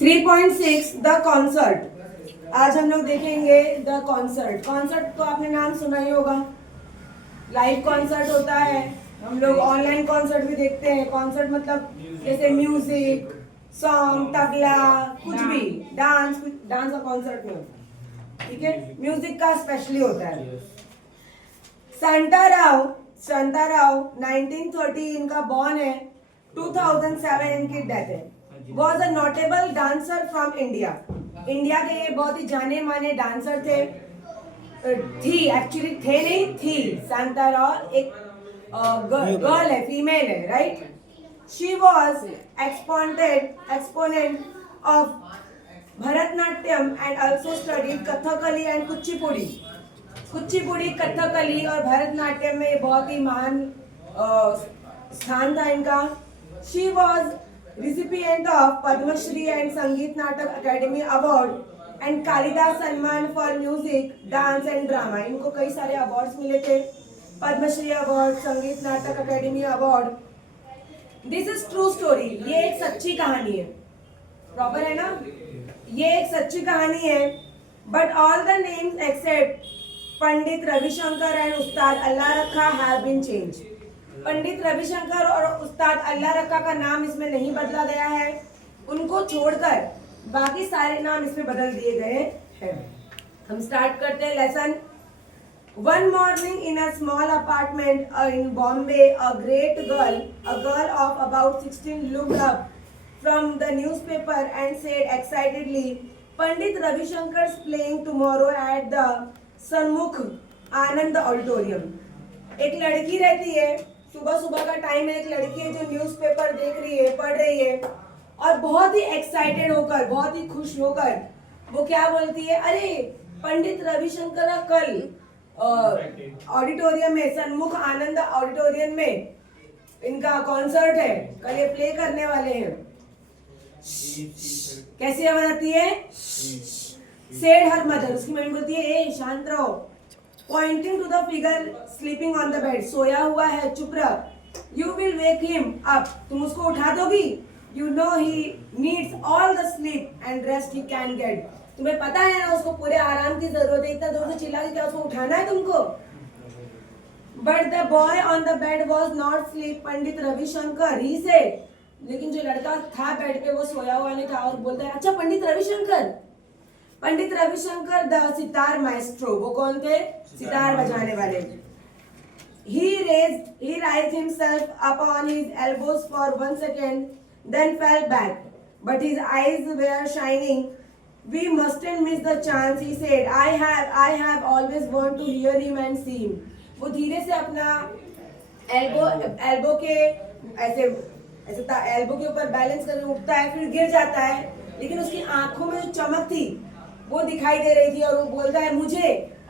3.6 the concert. आज हम लोग देखेंगे द कॉन्सर्ट। कॉन्सर्ट तो आपने नाम सुना ही होगा, लाइव कॉन्सर्ट होता है। हम लोग ऑनलाइन कॉन्सर्ट भी देखते हैं। कॉन्सर्ट मतलब जैसे म्यूजिक, सॉन्ग, तबला, कुछ भी, डांस का कॉन्सर्ट नहीं होता, ठीक है। म्यूजिक का स्पेशली होता है। शांता राव 1930 इनका बॉर्न है, 2007 इनकी डेथ है। Was a notable dancer from India. India के ये बहुत ही जाने माने डांसर थे। थी एक्चुअली, थे नहीं, थी। शांता राव एक गर्ल है, फीमेल है, right. She was exponent of Bharatanatyam and also studied Kathakali and Kuchipudi. Kuchipudi, Kathakali और भरतनाट्यम में बहुत ही महान स्थान था इनका। She was recipient of Padma Shri and Sangeet Natak academy award and Kalidas Samman for music, dance and drama. इनको कई सारे अवार्ड्स मिले थे, पद्मश्री अवार्ड, संगीत Natak academy award. This is true story, ये एक सच्ची कहानी है, प्रॉपर है ना, ये एक सच्ची कहानी है। But all the names except Pandit Ravishankar and Ustad Allah Rakha have been change. Pandit Ravishankar और उस्ताद अल्लाह रखा का नाम इसमें नहीं बदला गया है, उनको छोड़कर बाकी सारे नाम इसमें बदल दिए गए हैं। हम स्टार्ट करते हैं lesson. One morning in a small apartment in Bombay, a girl of about 16 looked up from the newspaper and said excitedly, Pandit Ravishankar's playing tomorrow at the सन्मुख आनंद ऑडिटोरियम। एक लड़की रहती है, सुबह सुबह का टाइम है, एक लड़की है जो न्यूज़पेपर देख रही है, पढ़ रही है, और बहुत ही एक्साइटेड होकर, बहुत ही खुश होकर वो क्या बोलती है, अरे पंडित रविशंकर का कल ऑडिटोरियम में, सन्मुख आनंद ऑडिटोरियम में इनका कॉन्सर्ट है, कल ये प्ले करने वाले हैं। कैसी आवाज आती है? सेड हर मदर, उसकी मम्मी बोलती है, ए शांत रहो। Pointing to the figure sleeping on the bed, सोया हुआ है, चुप रह। You will wake him up, तुम उसको उठा दोगी। You know he needs all the sleep and rest he can get, तुम्हें पता है ना उसको पूरे आराम की जरूरत है, इतना जोर से चिल्ला के क्या उसको उठाना है तुमको। But the boy on the bed was not sleep Pandit Ravishankar, he said. लेकिन जो लड़का था बेड पे वो सोया हुआ नहीं था, और बोलता है, अच्छा पंडित रविशंकर। पंडित रविशंकर द सितार माइस्ट्रो, वो कौन थे? सितार बजाने वाले। He raised himself up on his elbows for 1 second, then fell back. But his eyes were shining. We mustn't miss the chance, he said. I have always wanted to hear him and see him. वो धीरे से अपना elbow के ऐसे elbow के ऊपर balance करके उठता है, फिर गिर जाता है, लेकिन उसकी आंखों में जो चमक थी वो दिखाई दे रही थी, और वो बोलता है,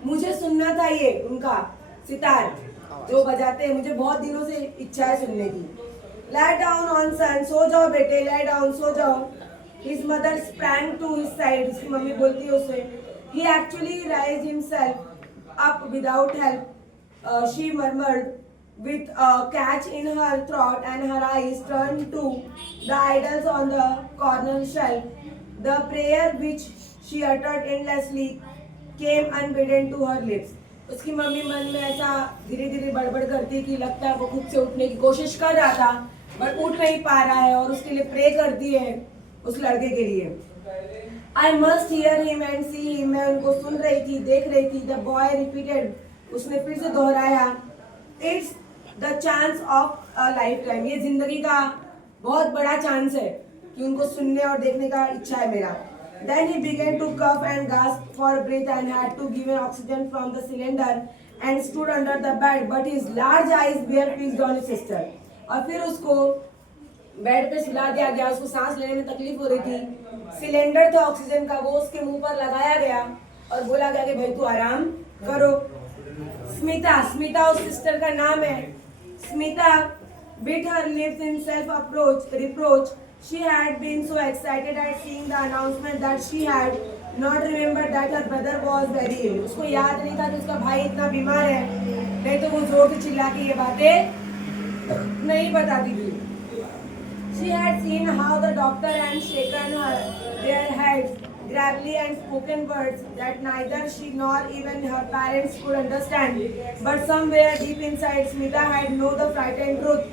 मुझे सुनना था ये उनका सितार जो बजाते हैं, मुझे बहुत दिनों से इच्छा है सुनने की। lie down on son, सो जाओ बेटे, lie down, सो जाओ। his mother sprang to his side, उसकी मम्मी बोलती है उसे। he actually raised himself up without help, she murmured with a catch in her throat, and her eyes turned to the idols on the corner shelf. The prayer which she uttered endlessly came unbidden to her lips. उसकी mummy मन में ऐसा धीरे धीरे बड़बड़ करती कि लगता है वो खुद से उठने की कोशिश कर रहा था, बट उठ नहीं पा रहा है, और उसके लिए प्रे करती है उस लड़के के लिए। I must hear him and see him, मैं उनको सुन रही थी, देख रही थी। The boy repeated, उसने फिर से दोहराया, It's the chance of a lifetime, ये जिंदगी का बहुत बड़ा चांस है कि उनको सुनने और देखने का इच्छा है मेरा। Then he began to cough and gasp for breath and had to give an oxygen from the cylinder and stood under the bed, but his large eyes were fixed on his sister. और फिर उसको bed पे सुला दिया गया, उसको सांस लेने में तकलीफ हो रही थी। सिलेंडर था ऑक्सीजन का, वो उसके मुंह पर लगाया गया और बोला गया कि भाई तू आराम करो। स्मिता उस सिस्टर का नाम है। Smita bit her lips in self-reproach. She had been so excited at seeing the announcement that she had not remembered that her brother was very ill. उसको याद नहीं था कि उसका भाई इतना बीमार है, नहीं तो वो जोर से चिल्ला के ये बातें नहीं बताती थी। She had seen how the doctor had shaken their heads, gravelly and spoken words that neither she nor even her parents could understand. But somewhere deep inside, Smita had known the frightened truth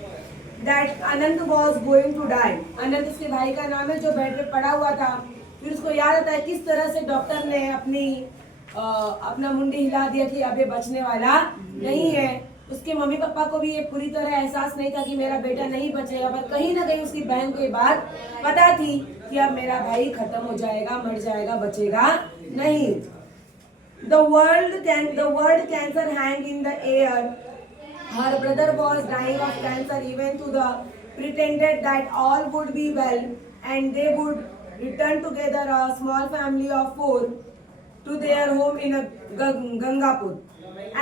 that Anant was going to die. अनंत उसके भाई का नाम है जो bed पे पड़ा हुआ था. फिर उसको याद आता है किस तरह से डॉक्टर ने अपना मुंडी हिला दिया कि अब ये बचने वाला नहीं है. उसके मम्मी पापा को भी ये पूरी तरह एहसास नहीं था कि मेरा बेटा नहीं बचेगा, पर कहीं ना कहीं उसकी बहन को ये बात पता थी कि अब मेरा भाई खत्म हो जाएगा, मर जाएगा, बचेगा नहीं. The word cancer hang in the air. Her brother was dying of cancer, even to the pretended that all would be well and they would return together, a small family of 4, to their home in Gangapur.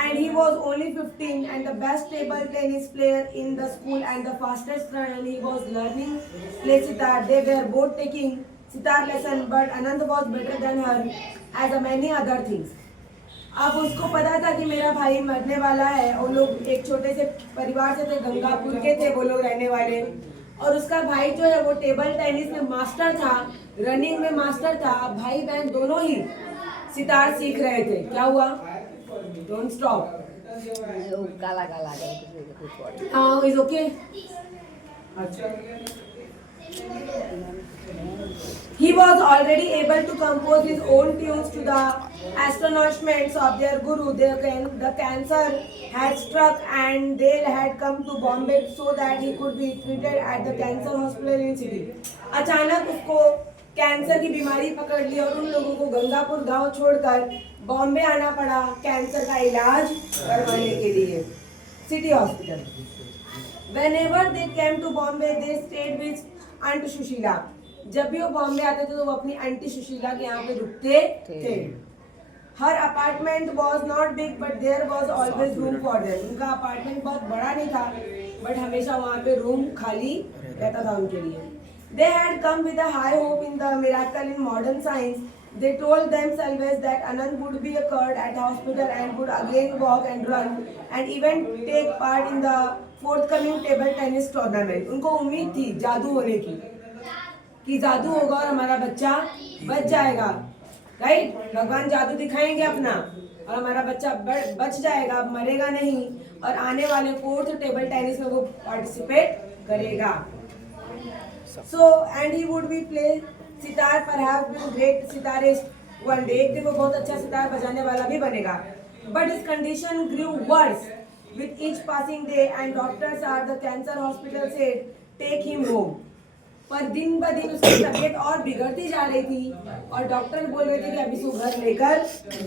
And he was only 15 and the best table tennis player in the school and the fastest runner. He was learning play sitar. They were both taking sitar lesson, but Anand was better than her as many other things. अब उसको पता था कि मेरा भाई मरने वाला है. वो लोग एक छोटे से परिवार से थे, गंगापुर के थे वो लोग रहने वाले. और उसका भाई जो है वो टेबल टेनिस में मास्टर था, रनिंग में मास्टर था. भाई बहन दोनों ही सितार सीख रहे थे. क्या हुआ? Don't stop. हाँ, is okay. He was already able to compose his own tunes to the astonishment of their guru. The cancer had struck and they had come to Bombay so that he could be treated at the cancer hospital in city. अचानक उसको cancer की बीमारी पकड़ ली और उन लोगों को गंगापुर गांव छोड़कर बॉम्बे आना पड़ा कैंसर का इलाज करवाने के लिए city hospital. Whenever they came to Bombay, they stayed with Aunt Sushila. जब भी वो बॉम्बे आते थे तो वो अपनी आंटी सुशीला के यहाँ पे रुकते थे. Her apartment was not big, but there was always room for them. उनका अपार्टमेंट बहुत बड़ा नहीं था, बट हमेशा वहाँ पे रूम खाली रहता था उनके लिए. They had come with a high hope in the miracle in modern science. They told themselves that Anand would be cured at hospital and would again walk and run and even take part in the forthcoming table tennis tournament. उनको उम्मीद थी जादू होने की, कि जादू होगा और हमारा बच्चा बच जाएगा. राइट? भगवान जादू दिखाएंगे अपना और हमारा बच्चा बच जाएगा, मरेगा नहीं और आने वाले 4th टेबल टेनिस में वो पार्टिसिपेट करेगा. So and he would be play sitar, perhaps be great sitarist one day. एक दिन वो बहुत अच्छा सितार बजाने वाला भी बनेगा. But his condition grew worse with each passing day and doctors at the cancer hospital said take him home. पर दिन ब दिन उसकी तबीयत और बिगड़ती जा रही थी और डॉक्टर बोल रहे थे कि अब इसको घर लेकर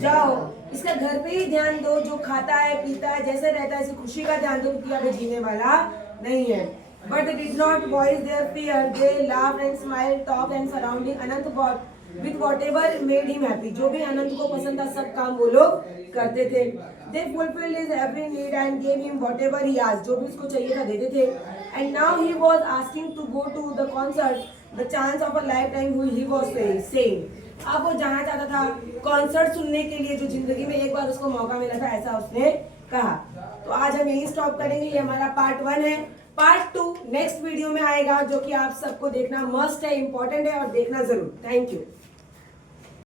जाओ, इसका घर पे ही ध्यान दो, जो खाता है पीता है जैसे रहता है इसे खुशी का ध्यान दो, क्योंकि अब जीने वाला नहीं है. But they did not voice their fear. They laughed and smiled, talked and surrounding Anant with whatever made him happy. जो भी अनंत को पसंद था सब काम वो लोग करते थे. They fulfilled his every need and gave him whatever he asked. जो भी उसको चाहिए था देते थे. And now he was asking to go to the concert, the chance of a lifetime, who he was saying. अब वो जाना चाहता था कॉन्सर्ट सुनने के लिए जो जिंदगी में एक बार उसको मौका मिला था, ऐसा उसने कहा. तो आज हम यही स्टॉप करेंगे. ये हमारा पार्ट 1 है. पार्ट 2 नेक्स्ट वीडियो में आएगा, जो कि आप सबको देखना मस्ट है, इंपॉर्टेंट है और देखना जरूर. Thank you.